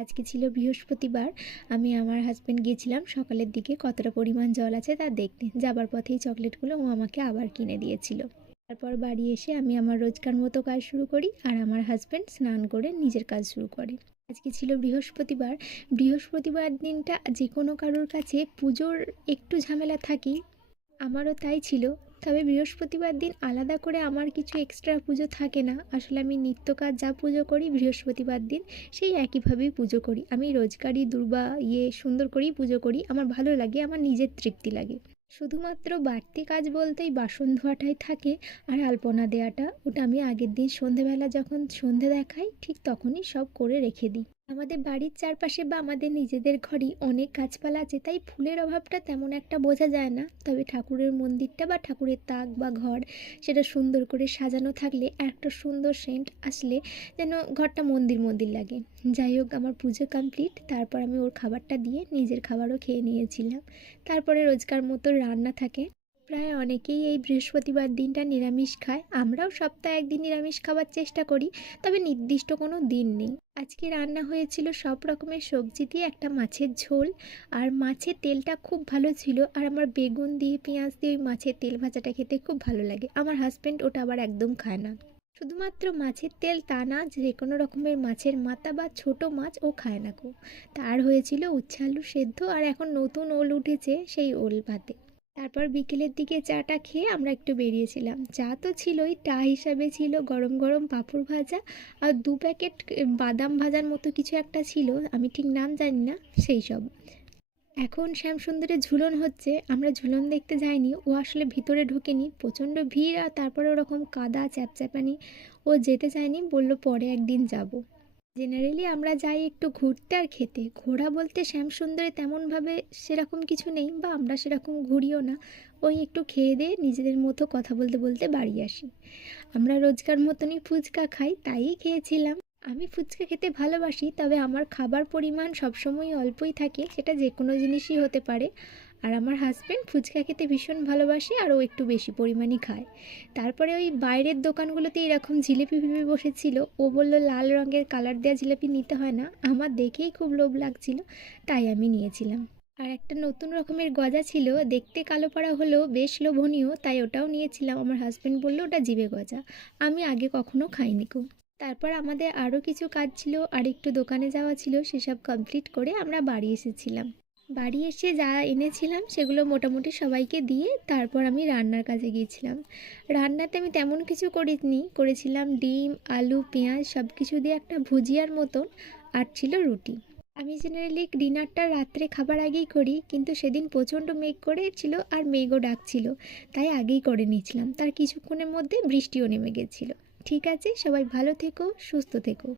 আজকে ছিল বৃহস্পতিবার। আমি আমার হাজব্যান্ড গিয়েছিলাম সকালের দিকে কতটা পরিমাণ জল আছে তা দেখতে। যাবার পথেই চকলেটগুলো ও আমাকে আবার কিনে দিয়েছিল। তারপর বাড়ি এসে আমি আমার রোজকার মতো কাজ শুরু করি আর আমার হাজব্যান্ড স্নান করে নিজের কাজ শুরু করে। আজকে ছিল বৃহস্পতিবার। বৃহস্পতিবার দিনটা যে কোনো কারোর কাছে পুজোর একটু ঝামেলা থাকেই, আমারও তাই ছিল। তবে বৃহস্পতিবার দিন আলাদা করে আমার কিছু এক্সট্রা পুজো থাকে না। আসলে আমি নিত্য কাজ যা পুজো করি বৃহস্পতিবার দিন সেই একইভাবেই পুজো করি। আমি রোজকারই দুর্বা সুন্দর করেই পুজো করি। আমার ভালো লাগে, আমার নিজের তৃপ্তি লাগে। শুধুমাত্র বাড়তি কাজ বলতেই বাসন ধোয়াটাই থাকে আর আলপনা দেওয়াটা, ওটা আমি আগের দিন সন্ধেবেলা যখন সন্ধে দেখাই ঠিক তখনই সব করে রেখে দিই। আমাদের বাড়ির চারপাশে বা আমাদের নিজেদের ঘরেই অনেক গাছপালা আছে, তাই ফুলের অভাবটা তেমন একটা বোঝা যায় না। তবে ঠাকুরের মন্দিরটা বা ঠাকুরের তাক বা ঘর সেটা সুন্দর করে সাজানো থাকলে একটা সুন্দর সেন্ট আসলে যেন ঘরটা মন্দির মন্দির লাগে। যাই হোক, আমার পুজো কমপ্লিট। তারপর আমি ওর খাবারটা দিয়ে নিজের খাবারও খেয়ে নিয়েছিলাম। তারপরে রোজকার মতো রান্না থাকে। প্রায় অনেকেই এই বৃহস্পতিবার দিনটা নিরামিষ খায়, আমরাও সপ্তাহে একদিন নিরামিষ খাবার চেষ্টা করি, তবে নির্দিষ্ট কোনো দিন নেই। আজকে রান্না হয়েছিল সব রকমের সবজি দিয়ে একটা মাছের ঝোল, আর মাছের তেলটা খুব ভালো ছিল। আর আমার বেগুন দিয়ে পেঁয়াজ দিয়ে ওই মাছের তেল ভাজাটা খেতে খুব ভালো লাগে। আমার হাজব্যান্ড ওটা আবার একদম খায় না। শুধুমাত্র মাছের তেল তা না, যে কোনো রকমের মাছের মাথা বা ছোট মাছ ও খায় না কো। তার হয়েছিল উচ্ছে আলু সেদ্ধ, আর এখন নতুন ওল উঠেছে সেই ওল ভাতে। তারপর বিকেলের দিকে চাটা খেয়ে আমরা একটু বেরিয়েছিলাম। চা তো ছিলই, টা হিসাবে ছিল গরম গরম পাঁপড় ভাজা আর 2 প্যাকেট বাদাম ভাজার মতো কিছু একটা ছিল, আমি ঠিক নাম জানি না সেই সব। এখন শ্যামসুন্দরের ঝুলন হচ্ছে, আমরা ঝুলন দেখতে যাইনি, ও আসলে ভিতরে ঢোকেনি, প্রচণ্ড ভিড় আর তারপরে ওরকম কাদা চ্যাপচ্যাপানি, ও যেতে চায়নি, বলল পরে একদিন যাব। জেনারেলি আমরা যাই একটু ঘুরতে আর খেতে। ঘোরা বলতে শ্যামসুন্দরে তেমনভাবে সেরকম কিছু নেই, বা আমরা সেরকম ঘুরিও না। ওই একটু খেয়ে দিয়ে নিজেদের মতো কথা বলতে বলতে বাড়ি আসি। আমরা রোজকার মতনই ফুচকা খাই, তাই খেয়েছিলাম। আমি ফুচকা খেতে ভালোবাসি, তবে আমার খাবার পরিমাণ সবসময় অল্পই থাকে, সেটা যে কোনো জিনিসই হতে পারে। আর আমার হাজব্যান্ড ফুচকা খেতে ভীষণ ভালোবাসে আর ও একটু বেশি পরিমাণই খায়। তারপরে ওই বাইরের দোকানগুলোতে এরকম জিলিপি ফিলিপি বসেছিল, ও বলল লাল রঙের কালার দেওয়া জিলিপি নিতে হয় না। আমার দেখেই খুব লোভ লাগছিল, তাই আমি নিয়েছিলাম। আর একটা নতুন রকমের গজা ছিল, দেখতে কালো পাড়া হলেও বেশ লোভনীয়, তাই ওটাও নিয়েছিলাম। আমার হাজব্যান্ড বলল ওটা জিভে গজা, আমি আগে কখনো খাইনি কো। তারপর আমাদের আরও কিছু কাজ ছিল আর একটু দোকানে যাওয়া ছিল, সেসব কমপ্লিট করে আমরা বাড়ি এসেছিলাম। বাড়ি এসে যা এনেছিলাম সেগুলো মোটামুটি সবাইকে দিয়ে তারপর আমি রান্নার কাজে গিয়েছিলাম। রান্নাতে আমি তেমন কিছু করিনি, করেছিলাম ডিম আলু পেঁয়াজ সব কিছু দিয়ে একটা ভুজিয়ার মতন, আর ছিল রুটি। আমি জেনারেলি ডিনারটা রাত্রে খাবার আগেই করি, কিন্তু সেদিন প্রচণ্ড মেঘ করেছিল আর মেঘও ডাকছিল, তাই আগেই করে নিয়েছিলাম। তার কিছুক্ষণের মধ্যে বৃষ্টিও নেমে গেছিলো। ঠিক আছে, সবাই ভালো থেকো, সুস্থ থেকো।